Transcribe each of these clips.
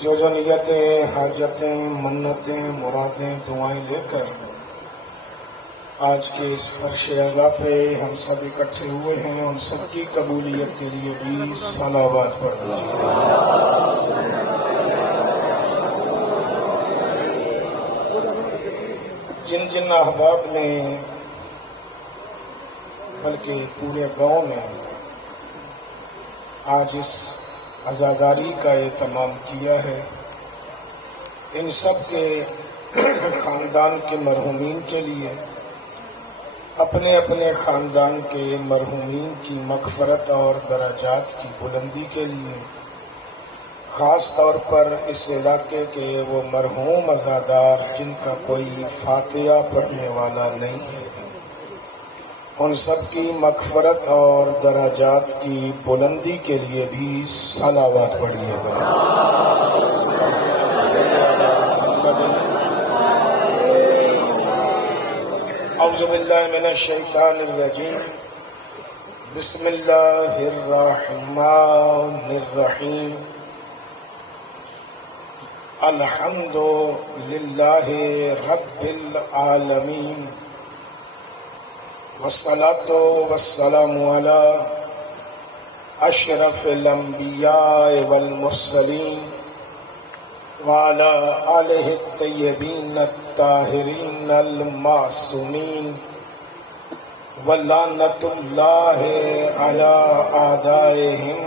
جو نیتیں، حاجتیں، منتیں، مرادیں، دعائیں لے کر آج کے اس فرش اعلیٰ پہ ہم سب اکٹھے ہوئے ہیں، ان سب کی قبولیت کے لیے بھی صلوات پڑھ دیجیے۔ جن جن احباب نے بلکہ پورے گاؤں میں آج اس عزاداری کا اہتمام کیا ہے، ان سب کے خاندان کے مرحومین کے لیے، اپنے اپنے خاندان کے مرحومین کی مغفرت اور درجات کی بلندی کے لیے، خاص طور پر اس علاقے کے وہ مرحوم عزادار جن کا کوئی فاتحہ پڑھنے والا نہیں ہے، ان سب کی مغفرت اور درجات کی بلندی کے لیے بھی صلوات پڑھیے گا۔ اعوذ باللہ من الشیطان الرجیم، بسم اللہ الرحمن الرحیم، الحمد للہ رب العالمین، والصلاة والسلام علی اشرف الانبیاء والمرسلین وعلی آلہ الطیبین الطاہرین المعصومین، ولعنۃ اللہ علی اعدائہم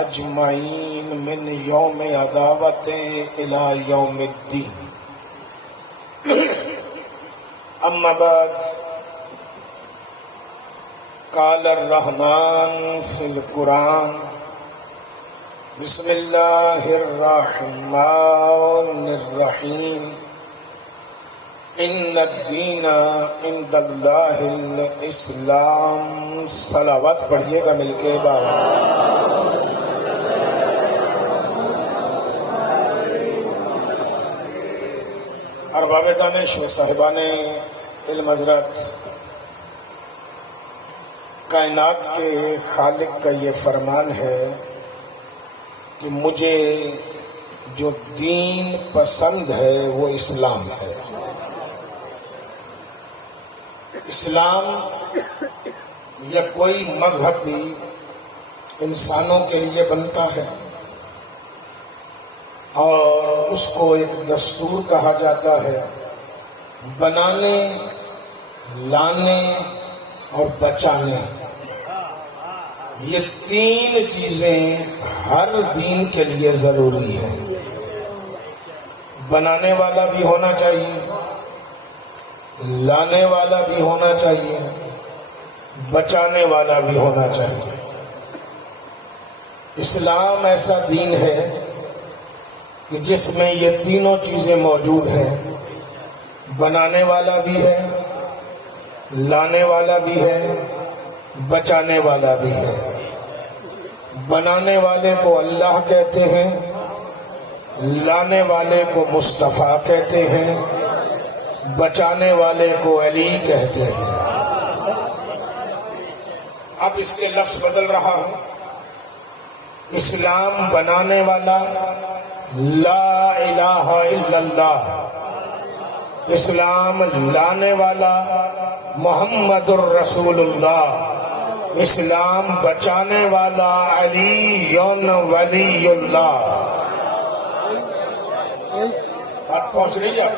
اجمعین من یوم عداوت الی یوم الدین۔ اما بعد، قال الرحمن فی القرآن، بسم اللہ الرحمن الرحیم، ان الدین عند اللہ الاسلام۔ صلوات پڑھیے گا مل کے بابا۔ ارباب دانش و صاحبان علم حضرات، کائنات کے خالق کا یہ فرمان ہے کہ مجھے جو دین پسند ہے وہ اسلام ہے۔ اسلام یا کوئی مذہب بھی انسانوں کے لیے بنتا ہے اور اس کو ایک دستور کہا جاتا ہے۔ بنانے، لانے اور بچانے، یہ تین چیزیں ہر دین کے لیے ضروری ہیں۔ بنانے والا بھی ہونا چاہیے، لانے والا بھی ہونا چاہیے، بچانے والا بھی ہونا چاہیے۔ اسلام ایسا دین ہے کہ جس میں یہ تینوں چیزیں موجود ہیں۔ بنانے والا بھی ہے، لانے والا بھی ہے، بچانے والا بھی ہے۔ بنانے والے کو اللہ کہتے ہیں، لانے والے کو مصطفیٰ کہتے ہیں، بچانے والے کو علی کہتے ہیں۔ اب اس کے لفظ بدل رہا ہوں۔ اسلام بنانے والا لا الہ الا اللہ، اسلام لانے والا محمد الرسول اللہ، اسلام بچانے والا علی ولی اللہ۔ بات پہنچ رہی ہے؟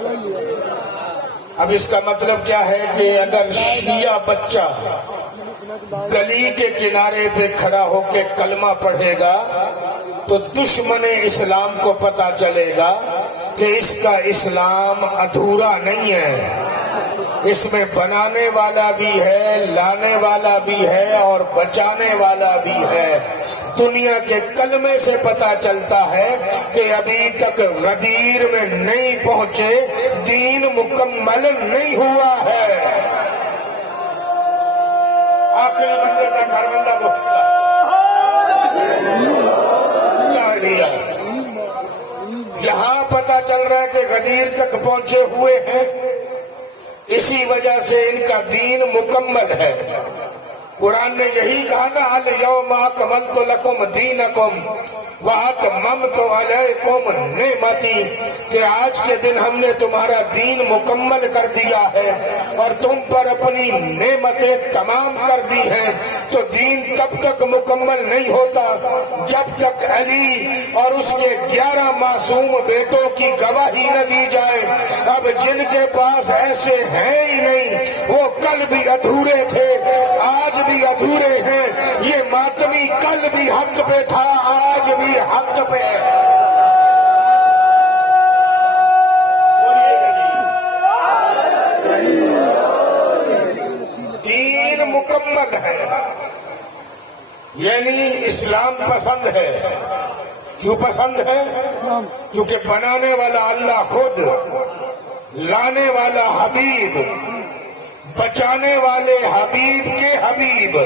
اب اس کا مطلب کیا ہے کہ اگر شیعہ بچہ گلی کے کنارے پہ کھڑا ہو کے کلمہ پڑھے گا تو دشمن اسلام کو پتا چلے گا کہ اس کا اسلام ادھورا نہیں ہے، اس میں بنانے والا بھی ہے، لانے والا بھی ہے اور بچانے والا بھی ہے۔ دنیا کے کلمے سے پتا چلتا ہے کہ ابھی تک غدیر میں نہیں پہنچے، دین مکمل نہیں ہوا ہے۔ آخری بندے تک ہر بندہ بولتا یہاں پتا چل رہا ہے کہ غدیر تک پہنچے ہوئے ہیں، اسی وجہ سے ان کا دین مکمل ہے۔ قرآن نے یہی کہا نا الیوم اکملت لکم دینکم واتممت علیکم نعمتی، کہ آج کے دن ہم نے تمہارا دین مکمل کر دیا ہے اور تم پر اپنی نعمتیں تمام کر دی ہیں۔ تو دین تب تک مکمل نہیں ہوتا جب تک علی اور اس کے 11 معصوم بیٹوں کی گواہی نہ دی جائے۔ اب جن کے پاس ایسے ہیں ہی نہیں، وہ کل بھی ادھورے تھے، آج بھی ادھورے ہیں۔ یہ ماتمی کل بھی حق پہ تھا، آج بھی حق پہ ہے۔ دین مکمل ہے، یعنی اسلام پسند ہے۔ کیوں پسند ہے؟ کیونکہ بنانے والا اللہ خود، لانے والا حبیب، بچانے والے حبیب کے حبیب،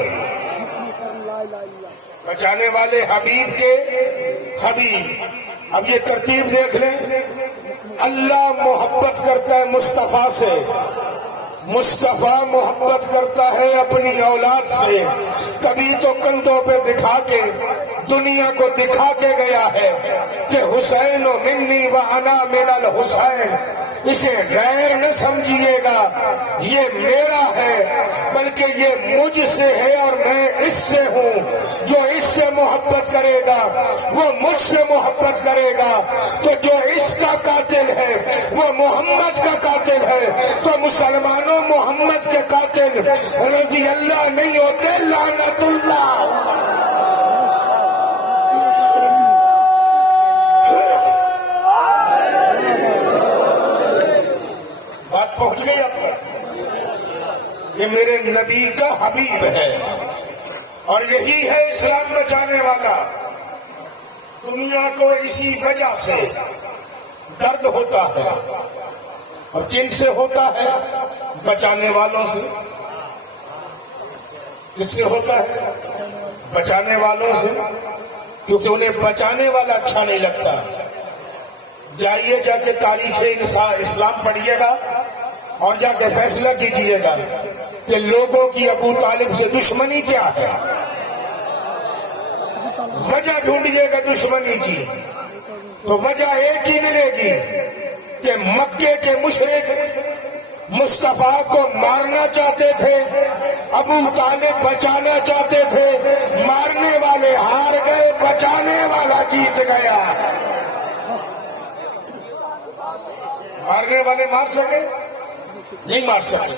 بچانے والے حبیب کے حبیب۔ اب یہ ترتیب دیکھ لیں، اللہ محبت کرتا ہے مصطفیٰ سے، مصطفیٰ محبت کرتا ہے اپنی اولاد سے، تبھی تو کندھوں پہ بٹھا کے دنیا کو دکھا کے گیا ہے کہ حسین منی وانا من الحسین۔ اسے غیر نہ سمجھیے گا، یہ میرا ہے، بلکہ یہ مجھ سے ہے اور میں اس سے ہوں۔ جو اس سے محبت کرے گا وہ مجھ سے محبت کرے گا، تو جو اس کا قاتل ہے وہ محمد کا قاتل ہے۔ تو مسلمانوں، محمد کے قاتل رضی اللہ نہیں ہوتے، لعنت اللہ۔ بات پہنچ گئی اب تک؟ یہ میرے نبی کا حبیب ہے اور یہی ہے اسلام بچانے والا۔ دنیا کو اسی وجہ سے درد ہوتا ہے، اور کن سے ہوتا ہے؟ بچانے والوں سے۔ کس سے ہوتا ہے؟ بچانے والوں سے، کیونکہ انہیں بچانے والا اچھا نہیں لگتا۔ جائیے جا کے تاریخ اسلام پڑھیے گا اور جا کے فیصلہ کیجئے گا کہ لوگوں کی ابو طالب سے دشمنی کیا ہے۔ وجہ ڈھونڈیے گا دشمنی کی تو وجہ ایک ہی ملے گی کہ مکے کے مشرک مصطفیٰ کو مارنا چاہتے تھے، ابو طالب بچانا چاہتے تھے، مارنے والے ہار گئے، بچانے والا جیت گیا۔ مارنے والے مار سکے؟ نہیں مار سکے۔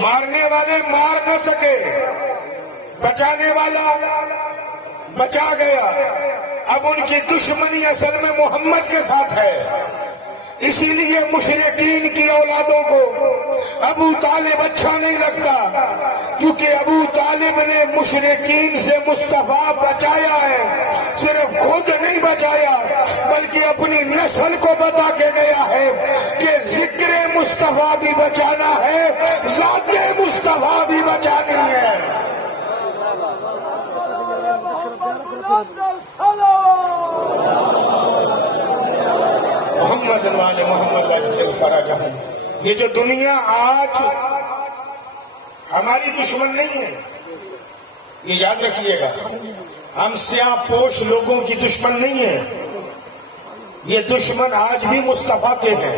مارنے والے مار نہ سکے، بچانے والا بچا گیا۔ اب ان کی دشمنی اصل میں محمد کے ساتھ ہے، اسی لیے مشرکین کی اولادوں کو ابو طالب اچھا نہیں لگتا، کیونکہ ابو طالب نے مشرکین سے مصطفیٰ بچایا ہے۔ صرف خود نہیں بچایا بلکہ اپنی نسل کو بتا کے گیا ہے کہ ذکر مصطفیٰ بھی بچانا ہے، ذات مصطفیٰ بھی بچانی ہے۔ محمد والے محمد۔ یہ جو دنیا آج ہماری دشمن نہیں ہے، یہ یاد رکھیے گا، ہم سیاہ پوش لوگوں کی دشمن نہیں ہے، یہ دشمن آج بھی مصطفیٰ کے ہیں۔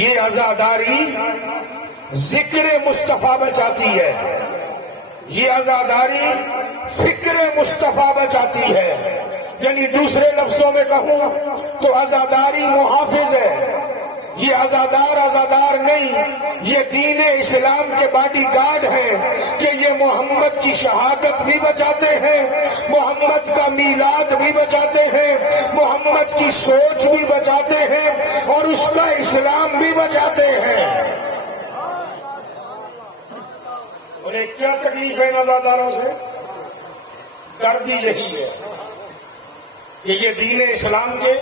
یہ عزاداری ذکر مصطفیٰ بچاتی ہے، یہ عزاداری فکر مصطفیٰ بچاتی ہے۔ یعنی دوسرے لفظوں میں کہوں تو عزاداری محافظ ہے۔ یہ عزادار نہیں، یہ دین اسلام کے باڈی گارڈ ہیں کہ یہ محمد کی شہادت بھی بچاتے ہیں، محمد کا میلاد بھی بچاتے ہیں، محمد کی سوچ بھی بچاتے ہیں اور اس کا اسلام بھی بچاتے ہیں۔ اور ایک کیا تکلیف ہے عزاداروں سے؟ درد ہی یہی ہے کہ یہ دین اسلام کے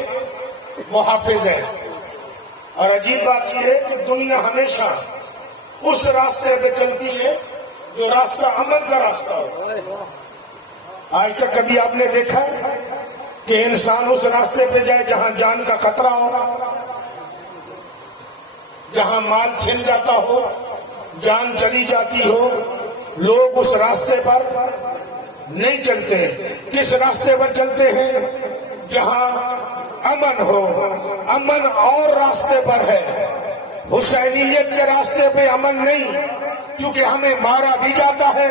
محافظ ہیں۔ اور عجیب بات یہ ہے کہ دنیا ہمیشہ اس راستے پہ چلتی ہے جو راستہ امن کا راستہ ہو۔ آج تک کبھی آپ نے دیکھا کہ انسان اس راستے پہ جائے جہاں جان کا خطرہ ہو، جہاں مال چھن جاتا ہو، جان چلی جاتی ہو. لوگ اس راستے پر نہیں چلتے. کس راستے پر چلتے ہیں؟ جہاں امن ہو. امن اور راستے پر ہے. حسینیت کے راستے پہ امن نہیں، کیونکہ ہمیں مارا بھی جاتا ہے،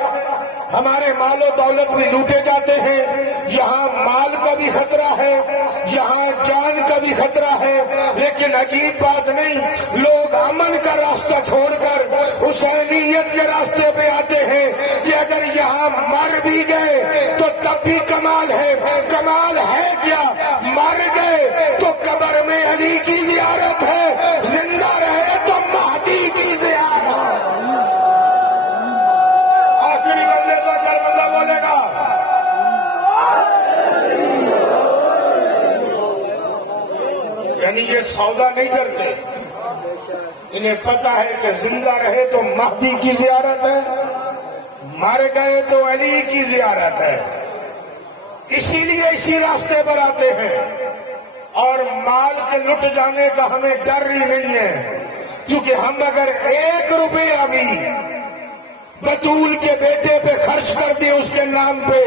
ہمارے مال و دولت بھی لوٹے جاتے ہیں. یہاں مال کا بھی خطرہ ہے، یہاں جان کا بھی خطرہ ہے. لیکن عجیب بات نہیں، لوگ امن کا راستہ چھوڑ کر حسینیت کے راستے پہ آتے ہیں کہ اگر یہاں مر بھی گئے تو تب بھی کمال ہے. کمال ہے کیا؟ مر گئے تو قبر میں علی کی زیارت ہے، زندہ رہے تو مہدی کی زیارت. آخری بندے تو کل بندہ بولے گا یعنی یہ سودا نہیں کرتے. انہیں پتا ہے کہ زندہ رہے تو مہدی کی زیارت ہے، مر گئے تو علی کی زیارت ہے. اسی لیے اسی راستے پر آتے ہیں. اور مال کے لٹ جانے کا ہمیں ڈر ہی نہیں ہے، کیونکہ ہم اگر 1 روپیہ بھی بطول کے بیٹے پہ خرچ کر دیں اس کے نام پہ،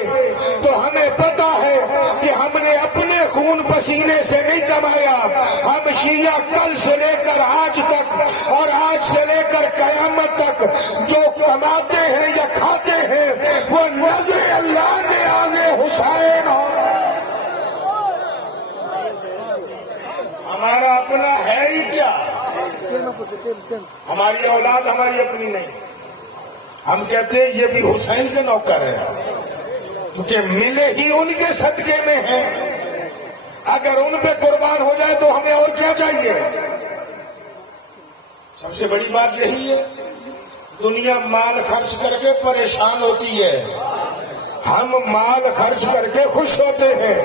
تو ہمیں پتا ہے کہ ہم نے اپنے خون پسینے سے نہیں کمایا. ہم شیعہ کل سے لے کر آج تک اور آج سے لے کر قیامت تک جو کماتے ہیں یا کھاتے ہیں وہ نظر اللہ نیاز حسین ہو. ہمارا اپنا ہے ہی کیا؟ ہماری اولاد ہماری اپنی نہیں. ہم کہتے ہیں یہ بھی حسین کے نوکر ہے، کیونکہ ملے ہی ان کے صدقے میں ہیں. اگر ان پہ قربان ہو جائے تو ہمیں اور کیا چاہیے؟ سب سے بڑی بات یہی ہے. دنیا مال خرچ کر کے پریشان ہوتی ہے، ہم مال خرچ کر کے خوش ہوتے ہیں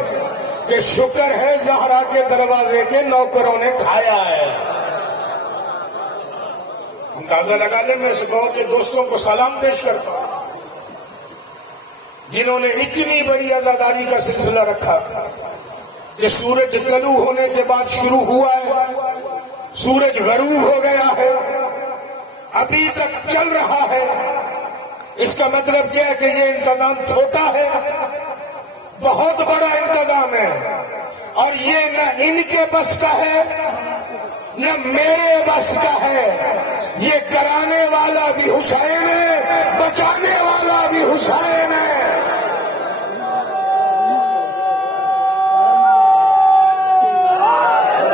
کہ شکر ہے زہرا کے دروازے کے نوکروں نے کھایا ہے. اندازہ لگا لیں. میں اس گاؤں کے دوستوں کو سلام پیش کرتا ہوں جنہوں نے اتنی بڑی عزاداری کا سلسلہ رکھا. یہ سورج طلوع ہونے کے بعد شروع ہوا ہے، سورج غروب ہو گیا ہے، ابھی تک چل رہا ہے. اس کا مطلب کیا ہے کہ یہ انتظام چھوٹا ہے، بہت بڑا انتظام ہے. اور یہ نہ ان کے بس کا ہے نہ میرے بس کا ہے. یہ کرانے والا بھی حسین ہے، بچانے والا بھی حسین ہے.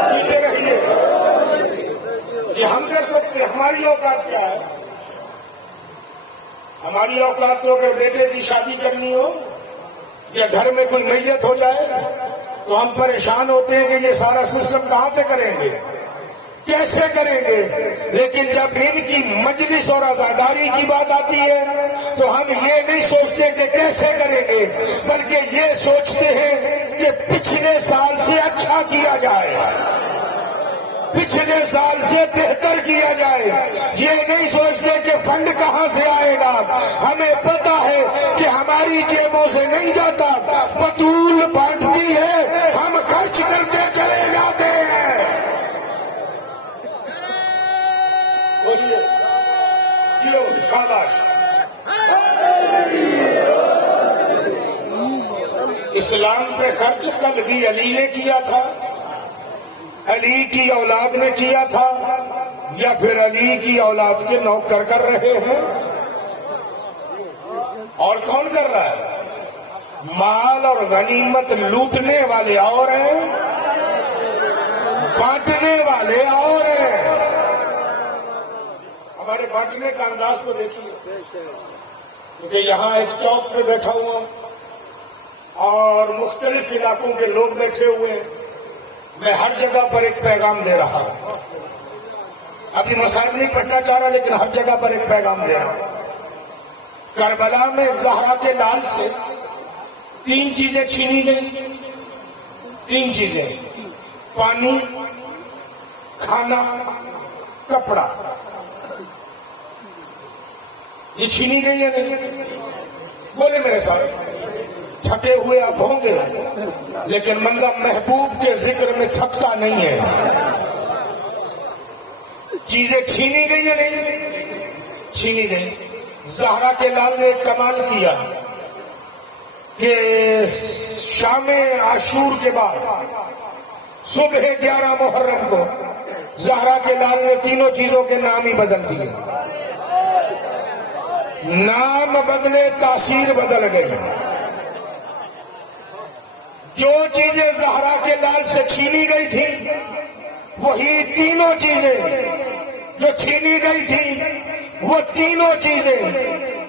جیتے رہیے. یہ ہم کر سکتے ہیں. ہماری اوقات کیا ہے؟ ہماری اوقات تو اگر بیٹے کی شادی کرنی ہو یا گھر میں کوئی میت ہو جائے تو ہم پریشان ہوتے ہیں کہ یہ سارا سسٹم کہاں سے کریں گے، کیسے کریں گے. لیکن جب ان کی مجلس اور عزاداری کی بات آتی ہے تو ہم یہ نہیں سوچتے کہ کیسے کریں گے، بلکہ یہ سوچتے ہیں کہ پچھلے سال سے اچھا کیا جائے، پچھلے سال سے بہتر کیا جائے. یہ نہیں سوچتے کہ فنڈ کہاں سے آئے گا. ہمیں پتا ہے کہ ہماری جیبوں سے نہیں جاتا، بطول بانٹتی ہے، ہم خرچ کرتے چلے جاتے ہیں. بولیے کیوں؟ شاباش. اسلام پہ خرچ کل بھی علی نے کیا تھا، علی کی اولاد نے کیا تھا، یا پھر علی کی اولاد کے نوکر کر رہے ہیں؟ اور کون کر رہا ہے؟ مال اور غنیمت لوٹنے والے اور ہیں، بانٹنے والے اور ہیں. ہمارے بانٹنے کا انداز تو دیکھیے. کیونکہ یہاں ایک چوک پہ بیٹھا ہوا اور مختلف علاقوں کے لوگ بیٹھے ہوئے ہیں. میں ہر جگہ پر ایک پیغام دے رہا ہوں. ابھی مسائل نہیں پڑھنا چاہ رہا لیکن ہر جگہ پر ایک پیغام دے رہا ہوں. کربلا میں زہرا کے لال سے 3 چیزیں چھینی گئی. 3 چیزیں: پانی، کھانا، کپڑا. یہ چھینی گئی یا نہیں؟ بولے میرے ساتھ. تھکے ہوئے آپ ہوں گے لیکن بندہ محبوب کے ذکر میں تھکتا نہیں ہے. چیزیں چھینی گئی یا نہیں چھینی گئی. زہرا کے لال نے ایک کمال کیا کہ شام عاشور کے بعد صبح 11 محرم کو زہرا کے لال نے تینوں چیزوں کے نام ہی بدل دیے. نام بدلے تاثیر بدل گئی. جو چیزیں زہرا کے لال سے چھینی گئی تھی وہی تینوں چیزیں جو چھینی گئی تھی وہ تینوں چیزیں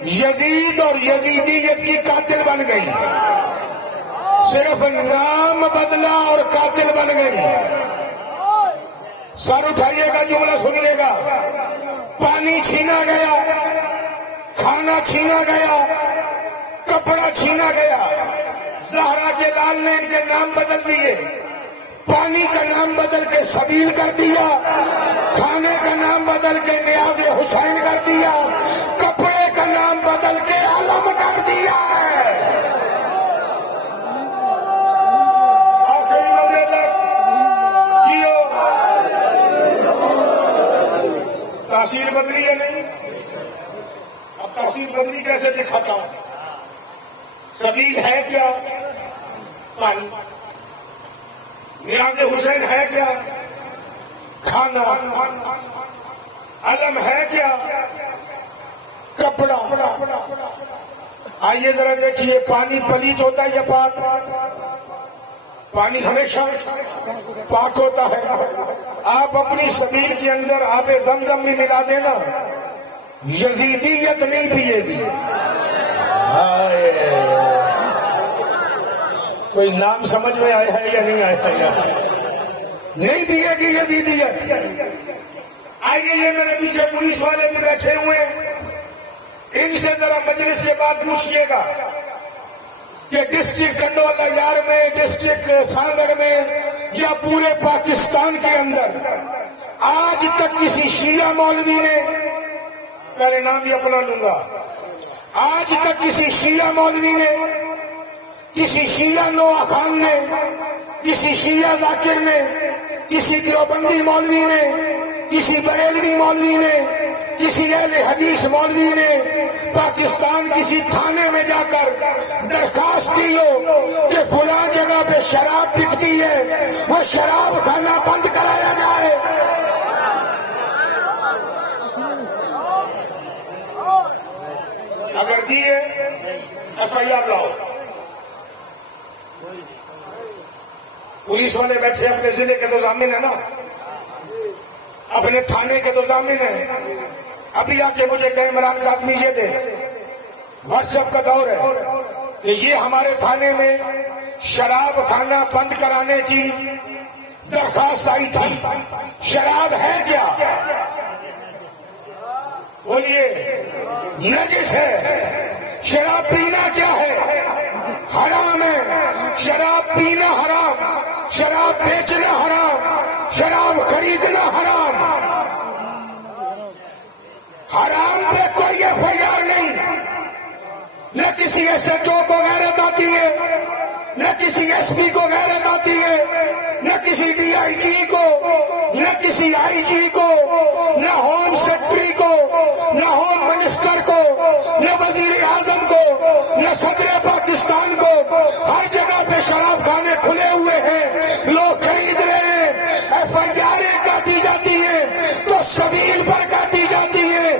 یزید اور یزیدیت کی قاتل بن گئی. صرف نام بدلا اور قاتل بن گئی. سر اٹھائیے گا جملہ سنیے گا. پانی چھینا گیا, کھانا چھینا گیا, کپڑا چھینا گیا. زہرا کے لال نے ان کے نام بدل دیے. پانی کا نام بدل کے سبیل کر دیا, کھانے کا نام بدل کے نیاز حسین کر دیا, کپڑے کا نام بدل کے عالم کر دیا. آخری لمحے تک جیو. تاثیر بدلی ہے نہیں. اب تاثیر بدلی کیسے دکھاتا ہوں. سبیل ہے کیا؟ پانی. نیاز حسین ہے کیا؟ کھانا. علم ہے کیا؟ کپڑا. آئیے ذرا دیکھیے, پانی پلیت ہوتا ہے یا پاک؟ پانی ہمیشہ پاک ہوتا ہے. آپ اپنی سبیل کے اندر آب زمزم بھی ملا دینا, یزیدیت نہیں پیے گی. کوئی نام سمجھ میں آیا ہے یا نہیں آیا ہے؟ نہیں پیے گی یزیدیت. آئیے یہ میرے پیچھے پولیس والے بھی بیٹھے ہوئے, ان سے ذرا مجلس کے بعد پوچھئے گا کہ ڈسٹرکٹ کنڈولا یار میں, ڈسٹرکٹ سانگر میں یا پورے پاکستان کے اندر آج تک کسی شیعہ مولوی نے, میرے نام بھی اپنا لوں گا, آج تک کسی شیعہ مولوی نے, کسی شیعہ نوح خان نے, کسی شیعہ ذاکر نے, کسی دیوبندی مولوی نے, کسی بریلوی مولوی نے, کسی اہل حدیث مولوی نے پاکستان کسی تھانے میں جا کر درخواست دی ہو کہ فلاں جگہ پہ شراب بکتی ہے, وہ شراب خانہ بند کرایا جائے. اگر دیے ایف آئی آر لاؤ. پولیس والے بیٹھے اپنے ضلع کے تو ضامن ہے نا, اپنے تھانے کے تو ضامن ہے. ابھی آ کے مجھے کہ عمران کاظمی یہ دے, واٹس ایپ کا دور ہے, کہ یہ ہمارے تھانے میں شراب خانہ بند کرانے کی درخواست آئی تھی. شراب ہے کیا؟ بولیے. نجس ہے. شراب پینا کیا ہے؟ حرام ہے. شراب پینا حرام, شراب بیچنا حرام, شراب خریدنا حرام. حرام پہ کوئی ایف آئی آر نہیں. نہ کسی ایس ایچ او کو غیرت آتی ہے, نہ کسی ایس پی کو غیرت آتی ہے, نہ کسی ڈی آئی جی کو, نہ کسی آئی جی کو, نہ ہوم سیکرٹری کو, نہ ہوم منسٹر کو, نہ وزیر اعظم کو, نہ صدر پاکستان کو. ہر جگہ پہ شراب خانے کھلے ہوئے ہیں, لوگ خرید رہے ہیں. ایف آئی آریں کاٹی جاتی ہیں تو سبیل پر کاٹی جاتی ہے.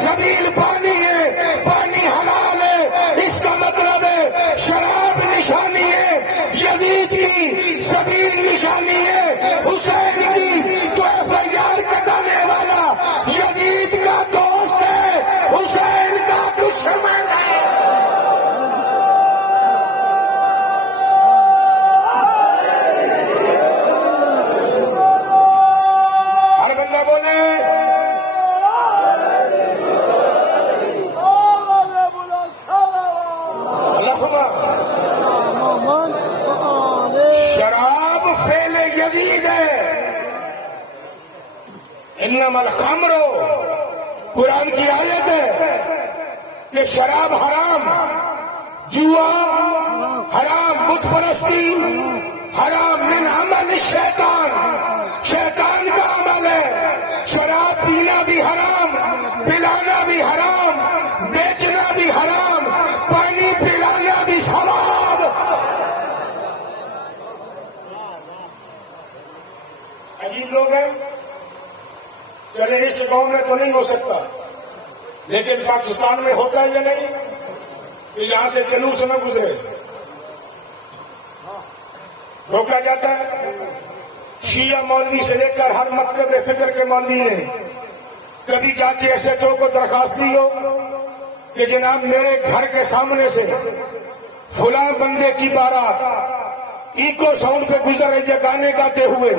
سبیل پانی ہے, پانی حلال ہے. اس کا مطلب ہے شراب نشانی ہے, یزید کی سبیل نشانی ہے, حسین کی تو ایف آئی آر کٹانے والا یزید کا دوست ہے, حسین کا دشمن ہے. ہر بندہ بولے شراب فعل یزید ہے. انما الخمر, قرآن کی آیت ہے کہ شراب حرام, جوا حرام بت پرستی، حرام من عمل شیطان، شیطان کا عمل ہے. شراب پینا بھی حرام، پلانا بھی حرام، بیچنا بھی حرام، پانی پلانا بھی ثواب. عجیب لوگ ہیں. چلے اس گاؤں میں تو نہیں ہو سکتا، لیکن پاکستان میں ہوتا ہے یا نہیں کہ یہاں سے جلوس نہ گزرے، روکا جاتا ہے. شیعہ مولوی سے لے کر ہر مکتب فکر کے مولوی نے کبھی جا کے ایس ایچ او کو درخواست دی ہو کہ جناب میرے گھر کے سامنے سے فلاں بندے کی بارات ایکو ساؤنڈ پہ گزر رہی ہے گانے گاتے ہوئے،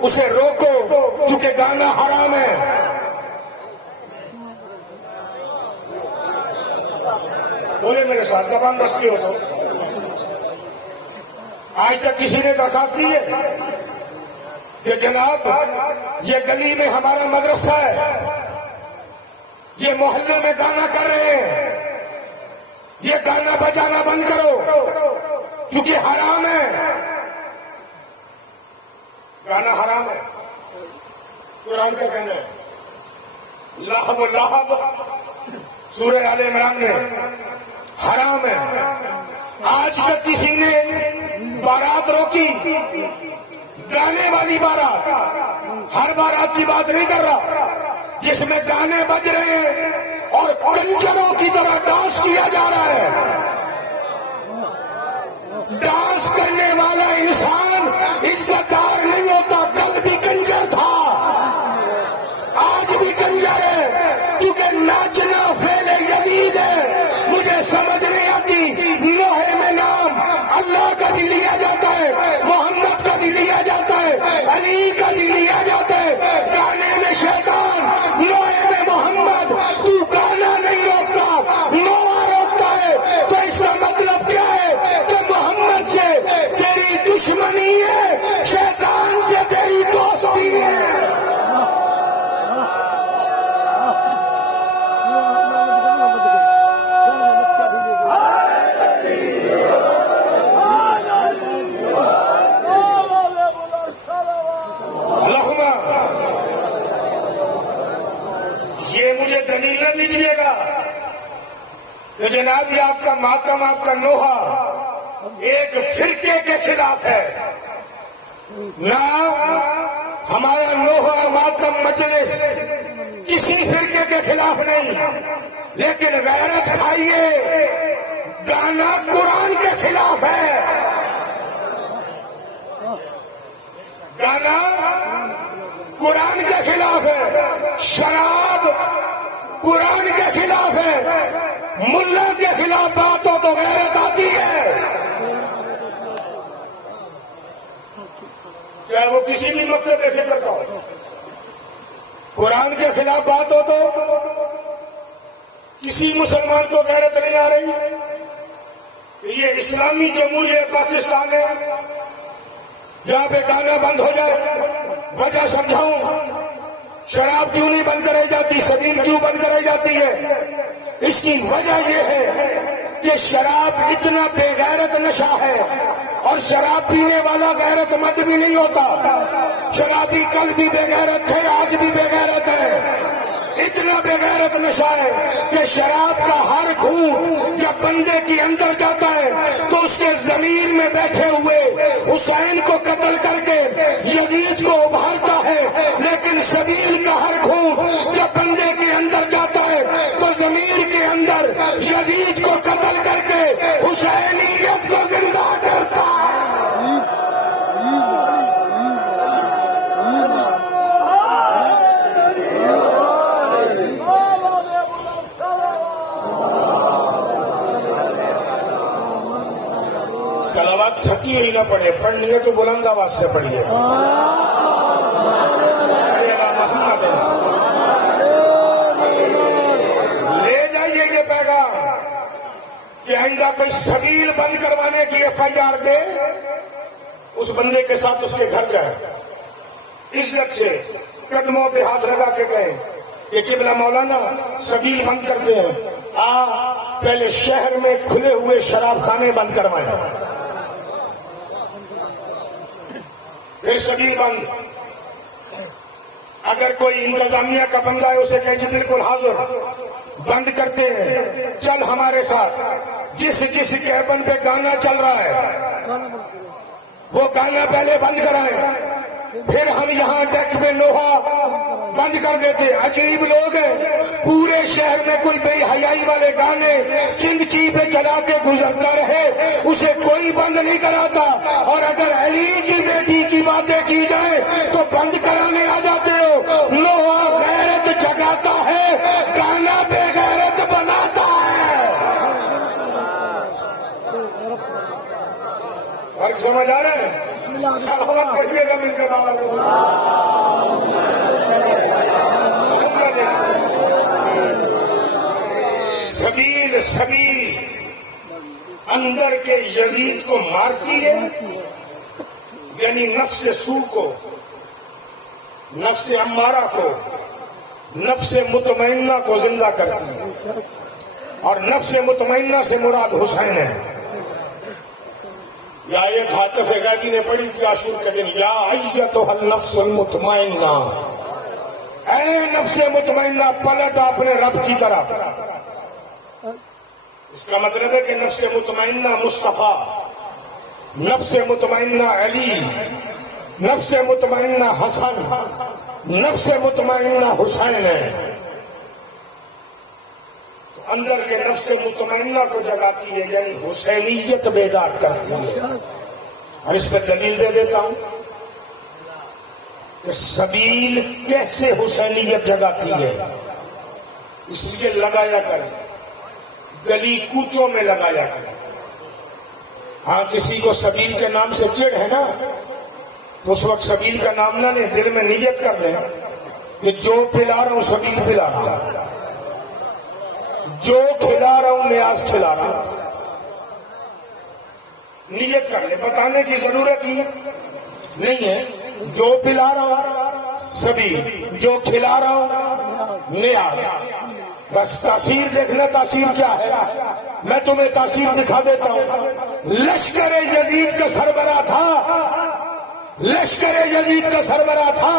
اسے روکو چونکہ گانا حرام ہے. بولے میرے ساتھ زبان رکھتے ہو تو. آج تک کسی نے درخواست دی ہے کہ جناب یہ گلی میں ہمارا مدرسہ ہے، یہ محلے میں گانا کر رہے ہیں، یہ گانا بجانا بند کرو کیونکہ حرام ہے. گانا حرام ہے. قرآن کا کہنا ہے لہب و لہب سورہ آل عمران میں حرام ہے. آج تک کسی نے بارات روکی، گانے والی بارات، ہر بارات کی بات نہیں کر رہا جس میں گانے بج رہے ہیں اور کنجروں کی طرح ڈانس کیا جا رہا ہے. ڈانس کرنے والا انسان عزت دار نہیں ہوتا. کل بھی کنجر تھا، آج بھی کنجر ہے، کیونکہ ناچنا فعل یزید ہے. مجھے سمجھ نہیں آتی، لوہے میں نام اللہ کا بھی لیا جاتا ہے، محمد کا بھی لیا جاتا ہے، علی کا بھی لیا جاتا ہے، گانے میں شیطان، لوہے میں محمد. تو گانا نہیں روکتا، لوہا روکتا ہے. تو اس کا مطلب کیا ہے کہ محمد سے تیری دشمنی ہے، شیطان سے تیری دوستی ہے. یہ مجھے دلیل نہ دیجیے گا کہ جناب یہ آپ کا ماتم، آپ کا نوحہ ایک فرقے کے خلاف ہے. نہ ہمارا نوحہ ماتم مجلس کسی فرقے کے خلاف نہیں، لیکن غیرت کھائیے گانا قرآن کے خلاف ہے. گانا قرآن کے خلاف ہے، شراب قرآن کے خلاف ہے. ملا کے خلاف بات ہو تو غیرت آتی ہے، چاہے وہ کسی بھی مکتب فکر کا ہو. قرآن کے خلاف بات ہو تو کسی مسلمان کو غیرت نہیں آ رہی کہ یہ اسلامی جمہوریہ پاکستان ہے، یہاں پہ گانا بند ہو جائے. وجہ سمجھاؤں، شراب کیوں نہیں بند کرائی جاتی، سبیل کیوں بند کرائی جاتی ہے؟ اس کی وجہ یہ ہے کہ شراب اتنا بے غیرت نشہ ہے، اور شراب پینے والا غیرت مند بھی نہیں ہوتا. شرابی کل بھی بے غیرت تھے، آج بھی بے غیرت ہے. اتنا بے غیرت نشہ ہے کہ شراب کا ہر گھونٹ جب بندے کے اندر جاتا ہے تو اس کے زمین میں بیٹھے ہوئے حسین کو قتل کر کے یزید کو ابھارتا ہے. لیکن سبیل کا ہر گھونٹ جب بندے کے اندر جاتا ہے تو زمین کے اندر یزید کو قتل کر کے حسینیت کو زندہ کرتا ہے. سلوات تھکی ہی نہ پڑے، پڑھنی ہے تو بلند آواز سے پڑھیے. لے جائیے یہ پیغام کہ آئندہ کوئی سبیل بند کروانے کی ایف آئی آر دے، اس بندے کے ساتھ اس کے گھر جائے، عزت سے قدموں پہ ہاتھ لگا کے کہے کہ قبلہ مولانا سبیل بند کرتے ہیں، پہلے شہر میں کھلے ہوئے شراب خانے بند کروائیں. پھر سبیل بند. اگر کوئی انتظامیہ کا بندہ ہے اسے کہیں جی بالکل حاضر, بند کرتے ہیں, چل ہمارے ساتھ. جس کیبن پہ گانا چل رہا ہے وہ گانا پہلے بند کرائیں, پھر ہم یہاں ڈیک میں لوہا بند کر دیتے. عجیب لوگ ہیں, پورے شہر میں کوئی بے حیائی والے گانے چنگچی پہ چلا کے گزرتا رہے, اسے کوئی بند نہیں کراتا, اور اگر علی کی بیٹی کی باتیں کی جائیں تو بند کرانے آ جاتے ہو. لوہا غیرت جگاتا ہے, گانا بے غیرت بناتا ہے. فرق سمجھ آ رہا ہے؟ صلوات پڑھیے گا مل کے سبیل اندر کے یزید کو مارتی ہے, یعنی نفس سو کو, نفس امارہ کو, نفس مطمئنہ کو زندہ کرتی ہے. اور نفس مطمئنہ سے مراد حسین ہے. یا ایک حاطف غیبی نے پڑھی تھی عاشور کے دن, یا ایتھا النفس المطمئنہ, اے نفس مطمئنہ پلٹ اپنے رب کی طرف. اس کا مطلب ہے کہ نفس مطمئنہ مصطفیٰ, نفس مطمئنہ علی, نفس مطمئنہ حسن, نفس مطمئنہ حسین ہے. اندر کے نفس مطمئنہ کو جگاتی ہے, یعنی حسینیت بیدار کرتی ہے. اور اس پہ دلیل دے دیتا ہوں کہ سبیل کیسے حسینیت جگاتی ہے. اس لیے لگایا کریں, گلی کوچوں میں لگایا کریں. ہاں کسی کو سبیل کے نام سے چڑ ہے نا, تو اس وقت سبیل کا نام نہ لیں, دل میں نیت کر لیں کہ جو پلا رہا ہوں سبیل پلا رہا ہوں, جو کھلا رہا ہوں نیاز کھلا رہا ہوں. نیت کر لیں, بتانے کی ضرورت ہی نہیں ہے. جو پلا رہا ہوں سبیل, جو کھلا رہا ہوں نیاز. بس تاثیر دیکھنا, تاثیر کیا ہے میں تمہیں تاثیر دکھا دیتا ہوں. لشکر یزید کا سربراہ تھا, لشکر یزید کا سربراہ تھا.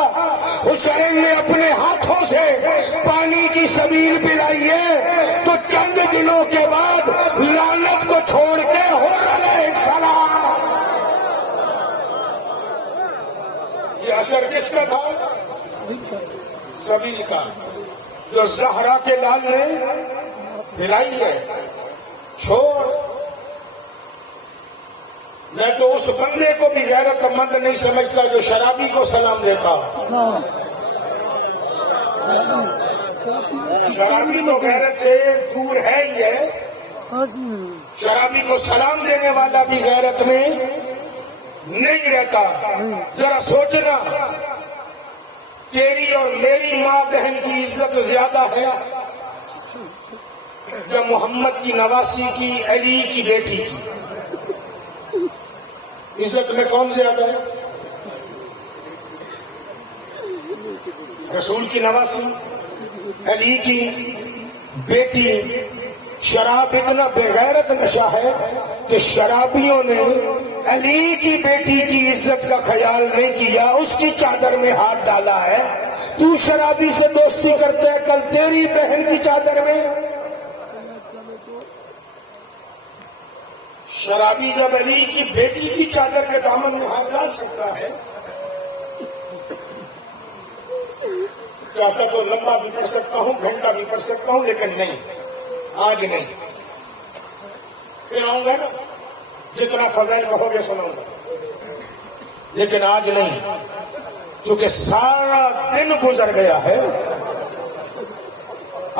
حسین نے اپنے ہاتھوں سے پانی کی سبیل پلائی ہے, تو چند دنوں کے بعد لعنت کو چھوڑ کے حر علیہ السلام. یہ اثر کس کا تھا؟ سبیل کا, جو زہرا کے لال نے پلائی ہے. چھوڑ, میں تو اس بندے کو بھی غیرت مند نہیں سمجھتا جو شرابی کو سلام دیتا. شرابی تو غیرت سے دور ہے ہی ہے. شرابی کو سلام دینے والا بھی غیرت میں نہیں رہتا. ذرا سوچنا, تیری اور میری ماں بہن کی عزت زیادہ ہے یا محمد کی نواسی کی, علی کی بیٹی کی؟ عزت میں کون زیادہ ہے؟ رسول کی نواسی, علی کی بیٹی. شراب اتنا بے غیرت نشہ ہے کہ شرابیوں نے علی کی بیٹی کی عزت کا خیال نہیں کیا, اس کی چادر میں ہاتھ ڈالا ہے. تو شرابی سے دوستی کرتا ہے, کل تیری بہن کی چادر میں. شرابی جب علی کی بیٹی کی چادر کے دامن میں ہاتھ ڈال سکتا ہے, چاہتا تو لمبا بھی پڑھ سکتا ہوں, گھنٹہ بھی پڑھ سکتا ہوں, لیکن نہیں, آج نہیں. پھر آؤں گا نا, جتنا فضائل کہو گے سناؤں گا, لیکن آج نہیں, کیونکہ سارا دن گزر گیا ہے.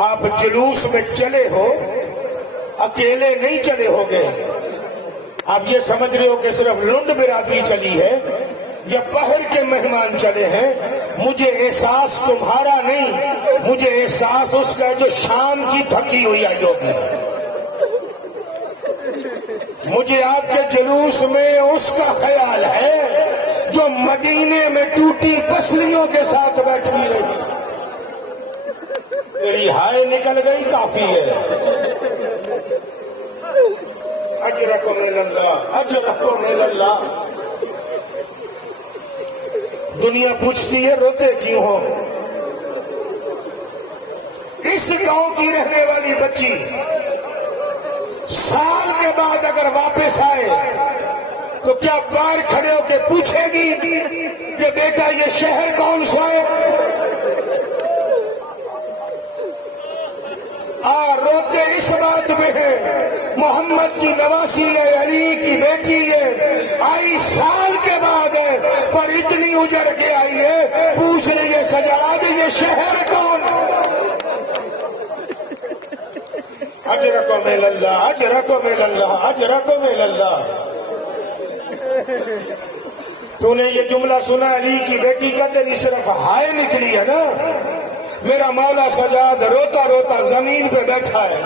آپ جلوس میں چلے ہو, اکیلے نہیں چلے ہو گے. آپ یہ سمجھ رہے ہو کہ صرف لنڈ برادری چلی ہے یا باہر کے مہمان چلے ہیں. مجھے احساس تمہارا نہیں, مجھے احساس اس کا جو شام کی تھکی ہوئی آئی ہوگی. مجھے آپ کے جلوس میں اس کا خیال ہے جو مدینے میں ٹوٹی پسلیوں کے ساتھ بیٹھی رہی. تیری ہائے نکل گئی کافی ہے. اجرکم من اللہ, اجرکم من اللہ. دنیا پوچھتی ہے روتے کیوں ہو؟ اس گاؤں کی رہنے والی بچی سال کے بعد اگر واپس آئے تو کیا باہر کھڑے ہو کے پوچھے گی کہ بیٹا یہ شہر کون سا ہے؟ روتے اس بات میں ہے محمد کی نواسی ہے، علی کی بیٹی ہے، آئی سال کے بعد ہے پر اتنی اجڑ کے آئی ہے، پوچھ رہی ہے سجاد یہ شہر کون؟ اجرکم اللہ، اجرکم اللہ، اجرکم اللہ۔ تو نے یہ جملہ سنا علی کی بیٹی کا؟ تیری صرف ہائے نکلی ہے نا۔ میرا مولا سجاد روتا روتا زمین پہ بیٹھا ہے،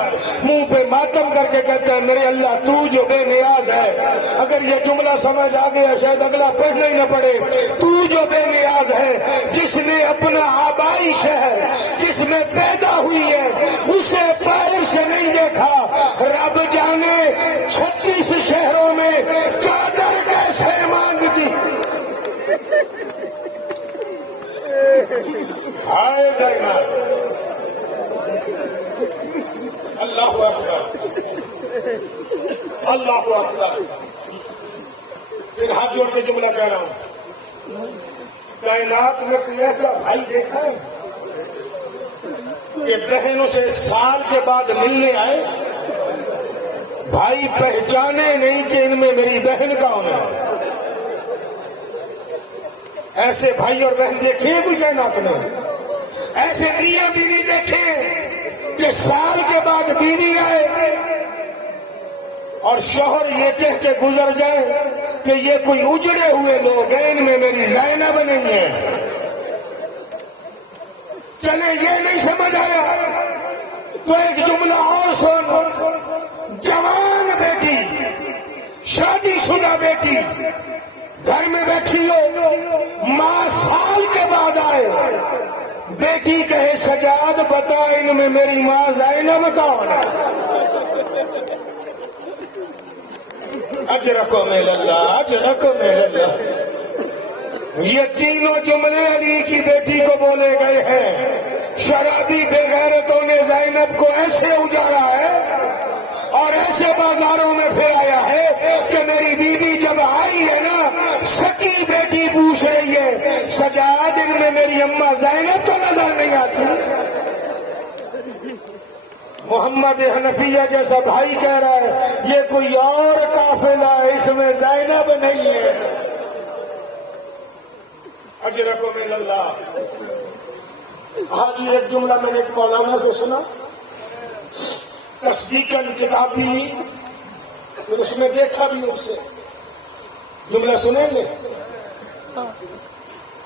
منہ پہ ماتم کر کے کہتا ہے میرے اللہ تو جو بے نیاز ہے۔ اگر یہ جملہ سمجھ آ گیا شاید اگلا پڑھنا ہی نہ پڑے۔ تو جو بے نیاز ہے، جس نے اپنا آبائی شہر جس میں پیدا ہوئی ہے اسے پیر سے نہیں دیکھا، رب جانے 36 شہروں میں چادر کیسے مانگتی۔ ہائے زینب، اللہ اکبر، اللہ اکبر۔ پھر ہاتھ جوڑ کے جملہ کہہ رہا ہوں، کائنات میں کوئی ایسا بھائی دیکھا ہے کہ بہنوں سے سال کے بعد ملنے آئے، بھائی پہچانے نہیں کہ ان میں میری بہن کون ہے؟ ایسے بھائی اور بہن دیکھے کوئی کائنات میں؟ ایسے میاں بیوی دیکھے کہ سال کے بعد بیوی آئے اور شوہر یہ کہہ کے گزر جائے کہ یہ کوئی اجڑے ہوئے لوگ ہیں، ان میں میری زینب نہیں ہے۔ چلے یہ نہیں سمجھ آیا تو ایک جملہ اور سن، جوان بیٹی، شادی شدہ بیٹی گھر میں بیٹھی ہو، ماں سال کے بعد آئے، بیٹی کہے سجاد بتا ان میں میری ماں زینب کون ہے؟ اجرکم اللہ، اجرکم اللہ۔ یہ تینوں جملے علی کی بیٹی کو بولے گئے ہیں۔ شرابی بے غیرتوں نے زینب کو ایسے اجاڑا ہے اور ایسے بازاروں میں پھرایا ہے کہ میری بیوی جب آئی ہے نا، سکی بیٹی پوچھ رہی ہے سجاد ان میں میری اماں زینب تو نظر نہیں آتی۔ محمد حنفیہ جیسا بھائی کہہ رہا ہے یہ کوئی اور قافلہ ہے، اس میں زینب نہیں ہے۔ اجرکم اللہ۔ آج ایک جملہ میں نے ایک مولانا سے سنا، تصدیقاً کتاب بھی لی، پھر اس میں دیکھا بھی اس سے۔ جملہ سنیں گے؟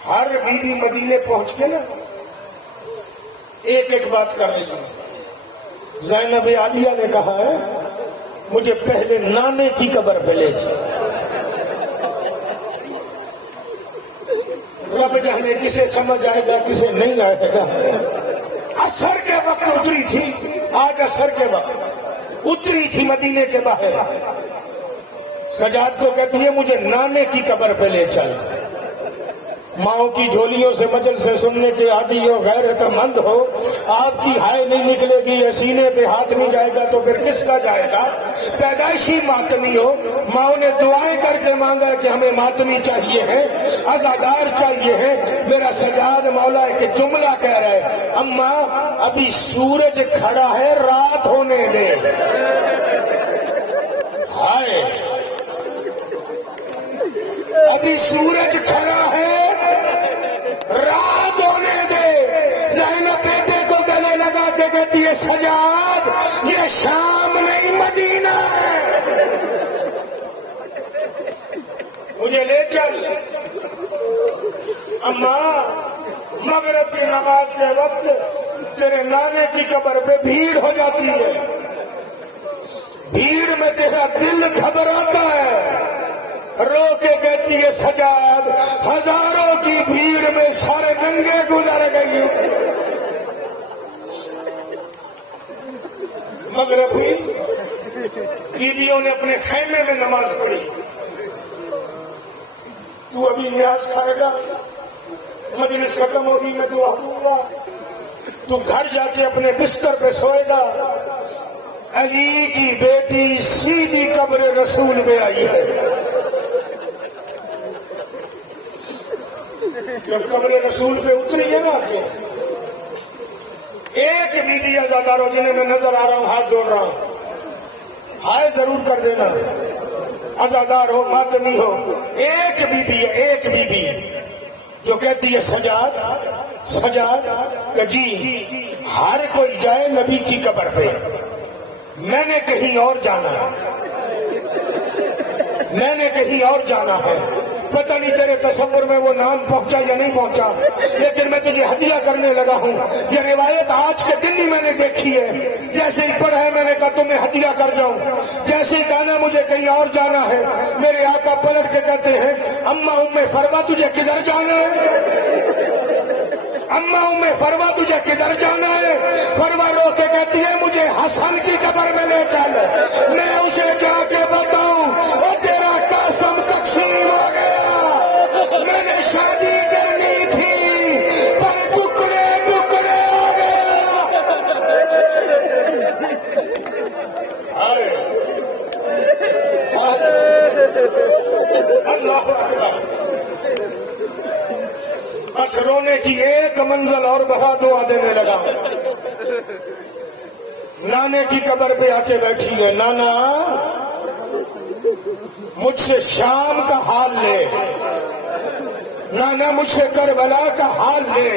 ہر بیوی مدینے پہنچ کے نا ایک ایک بات کر رہی ہے۔ زینب عالیہ نے کہا ہے مجھے پہلے نانے کی قبر پہ لے جائے۔ رب جانے کسے سمجھ آئے گا کسے نہیں آئے گا۔ عصر کے وقت اتری تھی، آج عصر کے وقت اتری تھی مدینے کے باہر، سجاد کو کہتی ہے مجھے نانے کی قبر پہ لے چل۔ ماؤں کی جھولیوں سے مجل سے سننے کے عادی ہو، غیرت مند ہو، آپ کی ہائے نہیں نکلے گی، سینے پہ ہاتھ نہیں جائے گا تو پھر کس کا جائے گا؟ پیدائشی ماتمی ہو، ماؤں نے دعائیں کر کے مانگا کہ ہمیں ماتمی چاہیے ہے، عزادار چاہیے ہے۔ میرا سجاد مولا ایک جملہ کہہ رہا ہے اماں ابھی سورج کھڑا ہے رات ہونے دے۔ ہائے ابھی سورج کھڑا ہے رات ہونے دے۔ زینب بیٹے کو گلے لگا کے کہتی ہے سجاد یہ شام نہیں مدینہ ہے، مجھے لے چل۔ اماں مغرب کی نماز کے وقت تیرے نانے کی قبر پہ بھیڑ ہو جاتی ہے، بھیڑ میں تیرا دل گھبراتا ہے، رو کے کہتی ہے سجاد ہزاروں کی بھیڑ میں سارے ننگے گزر گئی۔ مغرب ہوئی، بیویوں نے اپنے خیمے میں نماز پڑھی۔ تو ابھی نیاز کھائے گا؟ مجلس ختم ہوگی میں دعا دوں گا، تو گھر جا کے اپنے بستر پہ سوئے گا، علی کی بیٹی سیدھی قبر رسول میں آئی ہے۔ جب قبر رسول پہ اتری ہے نا کہ ایک بی بی عزاداروں جنہیں میں نظر آ رہا ہوں، ہاتھ جوڑ رہا ہوں، ہائے ضرور کر دینا، عزادار ہو ماتمی ہو، ایک بی بی ہے، ایک بی بی جو کہتی ہے سجاد سجاد کہ جی ہر کوئی جائے نبی کی قبر پہ، میں نے کہیں اور جانا ہے، میں نے کہیں اور جانا ہے، پتہ نہیں تیرے تصور میں وہ نام پہنچا یا نہیں پہنچا، لیکن میں تجھے ہدیہ کرنے لگا ہوں۔ یہ روایت آج کے دن ہی میں نے دیکھی ہے، جیسے ہی پڑھا ہے میں نے کہا تمہیں ہدیہ کر جاؤں، جیسے ہی کہا مجھے کہیں اور جانا ہے، میرے آقا پلٹ کے کہتے ہیں اماں ام فروا تجھے کدھر جانا ہے؟ اماں ام فروا تجھے کدھر جانا ہے؟ فروا رو کے کہتی ہے مجھے حسن کی قبر میں لے چل، میں اسے جا کے بتاؤں اور تیرا قاسم تقسیم ہو گیا، میں نے شادی کرنی تھی پر ٹکڑے ٹکڑے ہو گیا۔ اللہ اکبر۔ بس رونے کی ایک منزل اور بڑھا دعا دینے لگا۔ نانے کی قبر پہ آ کے بیٹھی ہے، نانا مجھ سے شام کا حال لے، نانا مجھ سے کربلا کا حال لے۔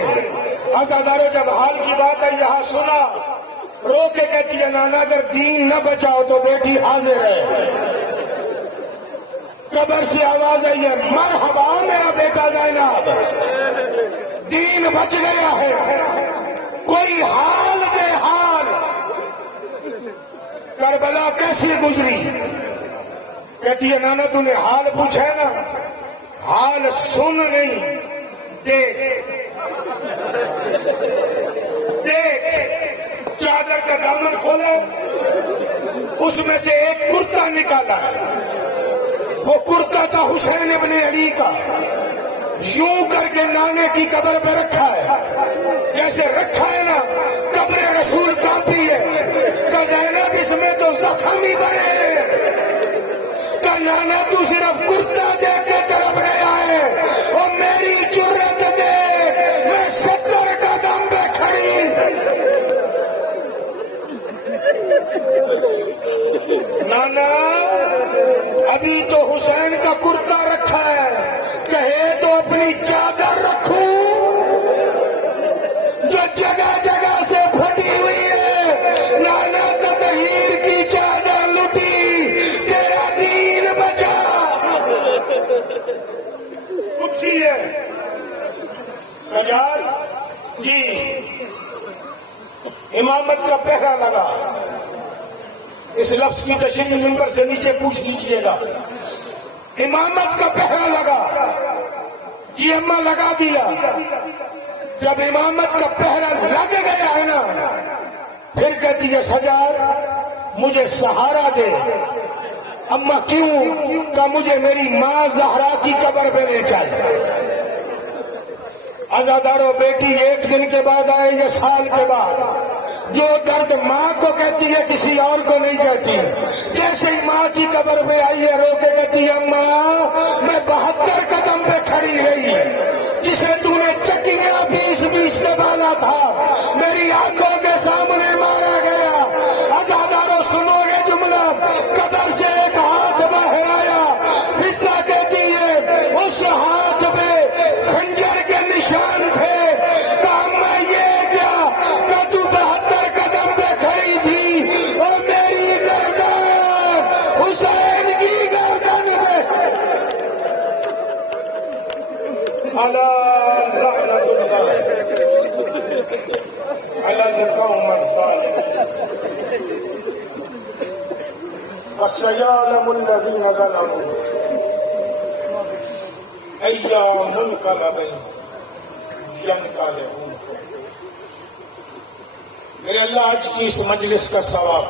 عزاداروں جب حال کی بات ہے یہاں سنا، رو کے کہتی ہے نانا اگر دین نہ بچاؤ تو بیٹی حاضر ہے۔ قبر سے آواز آئی ہے مرحبا میرا بیٹا زینب، دین بچ گیا ہے، کوئی حال دے حال۔ کربلا کیسی گزری؟ کہتی ہے نانا تو نے حال پوچھا ہے نا، حال سن نہیں دیکھ دیکھ۔ چادر کا دامن کھولا، اس میں سے ایک کرتا نکالا، وہ کرتا تھا حسین ابن علی کا، یوں کر کے نانے کی قبر پہ رکھا ہے، جیسے رکھا ہے نا قبر رسول کانپی ہے کہ زینب اس میں تو زخم ہی بڑے، کہ نانا تو صرف کرتا دیکھ کے طرف گیا ہے اور میری جرت دے میں 70 قدم پہ کھڑی۔ نانا ابھی تو حسین کا کرتا رکھا ہے، کہے تو اپنی چادر رکھوں جو جگہ جگہ سے پھٹی ہوئی ہے۔ نانا تطہیر کی چادر لٹی، تیرا دین بچا۔ اٹھی ہے سجاد جی، امامت کا پہرا لگا، اس لفظ کی تشریح منبر سے نیچے پوچھ لیجئے گا، امامت کا پہرا لگا، یہ اماں لگا دیا۔ جب امامت کا پہرا لگ گیا ہے نا، پھر کہتی ہے سجاد مجھے سہارا دے۔ اماں کیوں؟ کہ مجھے میری ماں زہرا کی قبر پہ لے چل۔ عزاداروں بیٹی ایک دن کے بعد آئے یا سال کے بعد، جو درد ماں کو کہتی ہے کسی اور کو نہیں کہتی۔ جیسے ہی ماں کی قبر پہ آئی ہے رو کے کہتی ہے اماں میں 72 قدم پہ کھڑی رہی، جسے تو نے چکیاں 20 کے بالا تھا میری آنکھوں کے سامنے مارا گیا۔ عزاداروں سنو گے جملہ، قبر سے ایک ہاتھ باہر آیا، فضا کہتی ہے اس ہاتھ پہ خنجر کے نشان تھے۔ وَسَيَعْلَمُ الَّذِينَ ظَلَمُوا أَيَّ مُنْقَلَبٍ يَنْقَلِبُونَ۔ میرے اللہ آج کی اس مجلس کا ثواب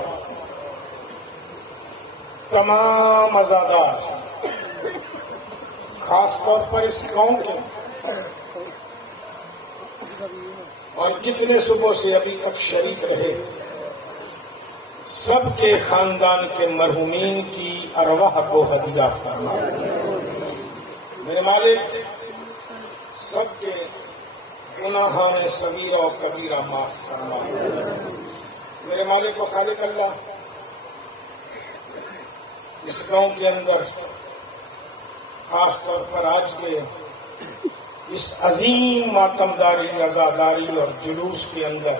تمام عزادار، خاص طور پر اس قوم کے اور جتنے صبح سے ابھی تک شریک رہے سب کے خاندان کے مرحومین کی ارواح کو ہدیہ فرما۔ میرے مالک سب کے گناہان صغیرہ و کبیرہ معاف فرما۔ میرے مالک و خالق اللہ، اس گاؤں کے اندر خاص طور پر آج کے اس عظیم ماتمداری، عزاداری اور جلوس کے اندر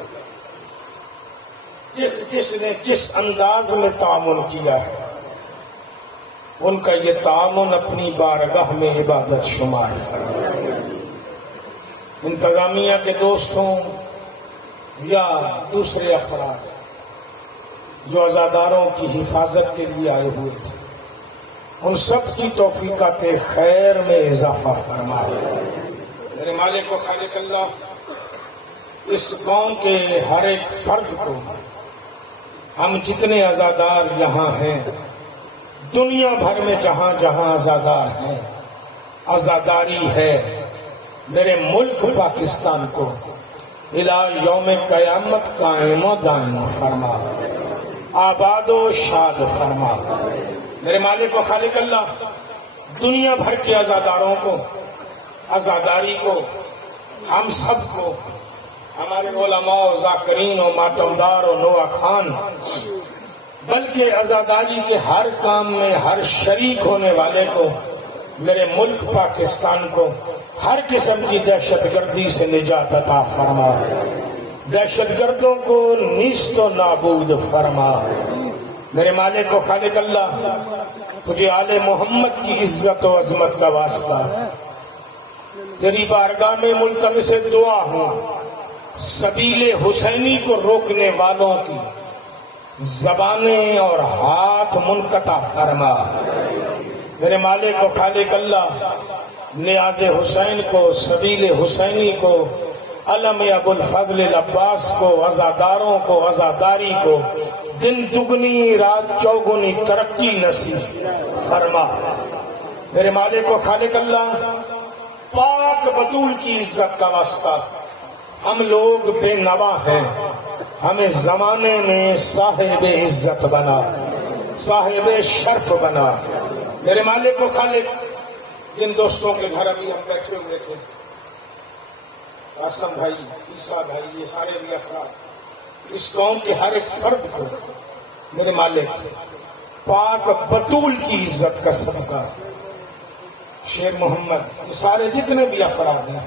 جس نے جس انداز میں تعاون کیا ہے ان کا یہ تعاون اپنی بارگاہ میں عبادت شمار فرما۔ انتظامیہ کے دوستوں یا دوسرے افراد جو عزاداروں کی حفاظت کے لیے آئے ہوئے تھے ان سب کی توفیقات خیر میں اضافہ فرما۔ میرے مالک و خالق اللہ، اس قوم کے ہر ایک فرد کو، ہم جتنے عزادار یہاں ہیں، دنیا بھر میں جہاں جہاں عزادار ہیں، عزاداری ہے، میرے ملک پاکستان کو الى یوم قیامت قائم و دائم فرما، آباد و شاد فرما۔ میرے مالک و خالق اللہ، دنیا بھر کے عزاداروں کو، عزاداری کو، ہم سب کو، ہمارے علماء و ذاکرین و ماتمدار و نواخان، بلکہ عزاداری کے ہر کام میں ہر شریک ہونے والے کو، میرے ملک پاکستان کو ہر قسم کی دہشت گردی سے نجات عطا فرما، دہشت گردوں کو نیست و نابود فرما۔ میرے مالک و خالق اللہ، تجھے آل محمد کی عزت و عظمت کا واسطہ تیری بارگاہ میں ملتمس دعا ہوں، سبیل حسینی کو روکنے والوں کی زبانیں اور ہاتھ منقطع فرما۔ میرے مالک و خالق اللہ، نیاز حسین کو، سبیل حسینی کو، علم ابو الفضل العباس کو، عزاداروں کو، عزاداری کو دن دگنی رات چوگنی ترقی نصیب فرما۔ میرے مالک و خالق اللہ، پاک بطول کی عزت کا واسطہ ہم لوگ بے نوا ہیں، ہمیں زمانے میں صاحب عزت بنا، صاحب شرف بنا۔ میرے مالک و خالق، جن دوستوں کے گھر ابھی ہم بیٹھے ہوئے تھے، قاسم بھائی، عیسیٰ بھائی، یہ سارے بھی افراد، اس قوم کے ہر ایک فرد کو میرے مالک پاک بطول کی عزت کا صدقہ، شیر محمد، یہ سارے جتنے بھی افراد ہیں،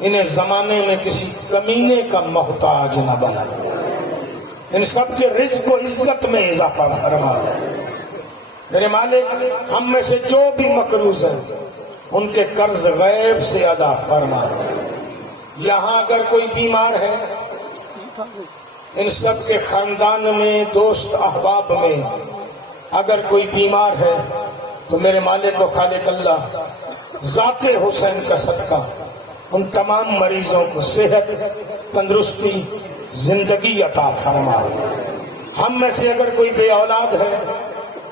انہیں زمانے میں کسی کمینے کا محتاج نہ بنا، ان سب کے رزق و عزت میں اضافہ فرما۔ میرے مالک، ہم میں سے جو بھی مقروض ہیں ان کے قرض غیب سے ادا فرما۔ یہاں اگر کوئی بیمار ہے، ان سب کے خاندان میں، دوست احباب میں اگر کوئی بیمار ہے تو میرے مالک و خالق اللہ، ذات حسین کا صدقہ ان تمام مریضوں کو صحت، تندرستی، زندگی عطا فرما۔ ہم میں سے اگر کوئی بے اولاد ہے،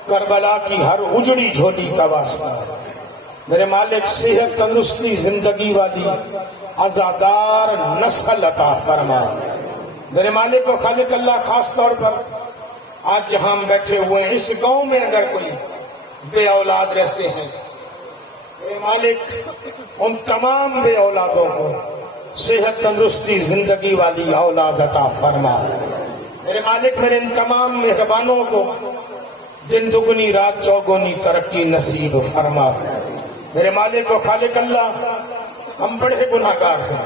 کربلا کی ہر اجڑی جھولی کا واسطہ میرے مالک صحت، تندرستی، زندگی والی عزادار نسل عطا فرما۔ میرے مالک و خالق اللہ، خاص طور پر آج جہاں ہم بیٹھے ہوئے ہیں، اس گاؤں میں اگر کوئی بے اولاد رہتے ہیں، میرے مالک ان تمام بے اولادوں کو صحت، تندرستی، زندگی والی اولاد عطا فرما۔ میرے مالک، میرے ان تمام مہربانوں کو دن دگنی رات چوگنی ترقی نصیب فرما۔ میرے مالک و خالق اللہ، ہم بڑے گناہگار ہیں،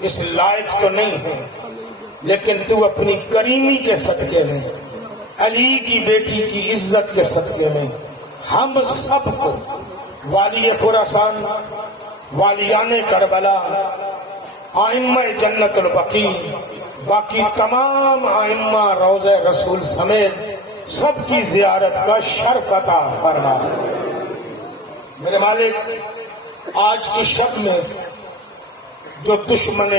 اس لائق تو نہیں ہیں، لیکن تو اپنی کریمی کے صدقے میں، علی کی بیٹی کی عزت کے صدقے میں ہم سب کو والی خراسان، والیان کربلا، آئمہ جنت البقیع، باقی تمام آئمہ روضہ رسول سمیت سب کی زیارت کا شرف عطا فرما۔ میرے مالک، آج کی شب میں جو دشمن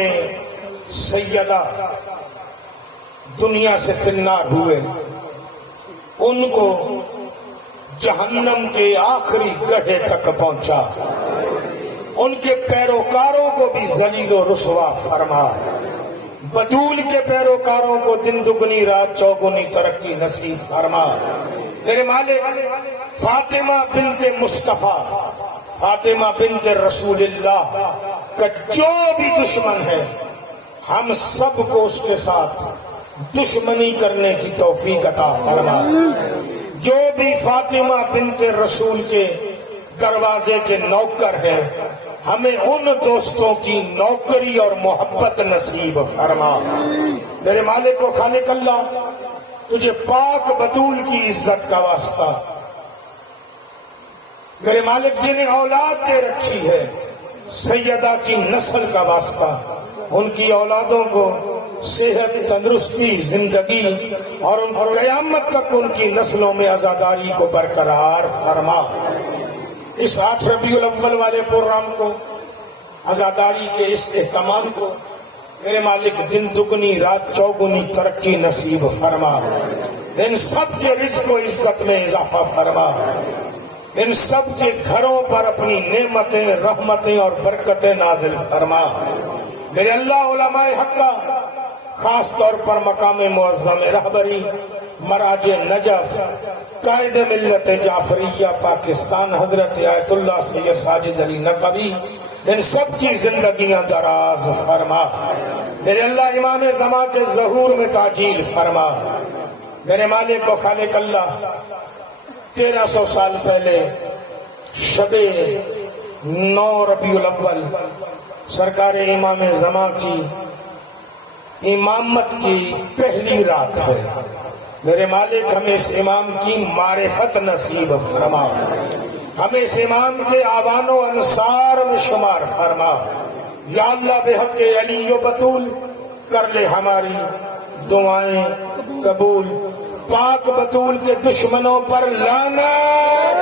سیدہ دنیا سے فنار ہوئے، ان کو جہنم کے آخری گڑھے تک پہنچا، ان کے پیروکاروں کو بھی ذلیل و رسوا فرما، بطول کے پیروکاروں کو دن دگنی رات چوگنی ترقی نصیب فرما۔ میرے مالک فاطمہ بنت مصطفیٰ، فاطمہ بنت رسول اللہ کا جو بھی دشمن ہے، ہم سب کو اس کے ساتھ دشمنی کرنے کی توفیق عطا فرما۔ جو بھی فاطمہ بنت رسول کے دروازے کے نوکر ہیں، ہمیں ان دوستوں کی نوکری اور محبت نصیب فرما۔ میرے مالک و خالق اللہ، تجھے پاک بطول کی عزت کا واسطہ، میرے مالک جنہیں اولاد دے رکھی ہے، سیدہ کی نسل کا واسطہ، ان کی اولادوں کو صحت، تندرستی، زندگی اور ان قیامت تک ان کی نسلوں میں عزاداری کو برقرار فرما۔ اس 8 ربیع الاول والے پروگرام کو، عزاداری کے اس اہتمام کو، میرے مالک دن دگنی رات چوگنی ترقی نصیب فرما۔ ان سب کے رزق و عزت میں اضافہ فرما، ان سب کے گھروں پر اپنی نعمتیں، رحمتیں اور برکتیں نازل فرما۔ میرے اللہ علماء حق کا، خاص طور پر مقام معظم رہبری مراج نجف قائد ملت جعفریہ پاکستان حضرت آیت اللہ سید ساجد علی نقوی، ان سب کی زندگیاں دراز فرما۔ میرے اللہ امام زمان کے ظہور میں تعجیل فرما۔ میرے مالک و خالق اللہ، 1300 سال پہلے شب 9 ربیع الاول سرکار امام زمان کی امامت کی پہلی رات ہے۔ میرے مالک ہمیں اس امام کی معرفت نصیب فرما، ہمیں اس امام کے آبان و انصار میں شمار فرما۔ یا اللہ بحق علی و بطول کر لے ہماری دعائیں قبول، پاک بطول کے دشمنوں پر لعنت۔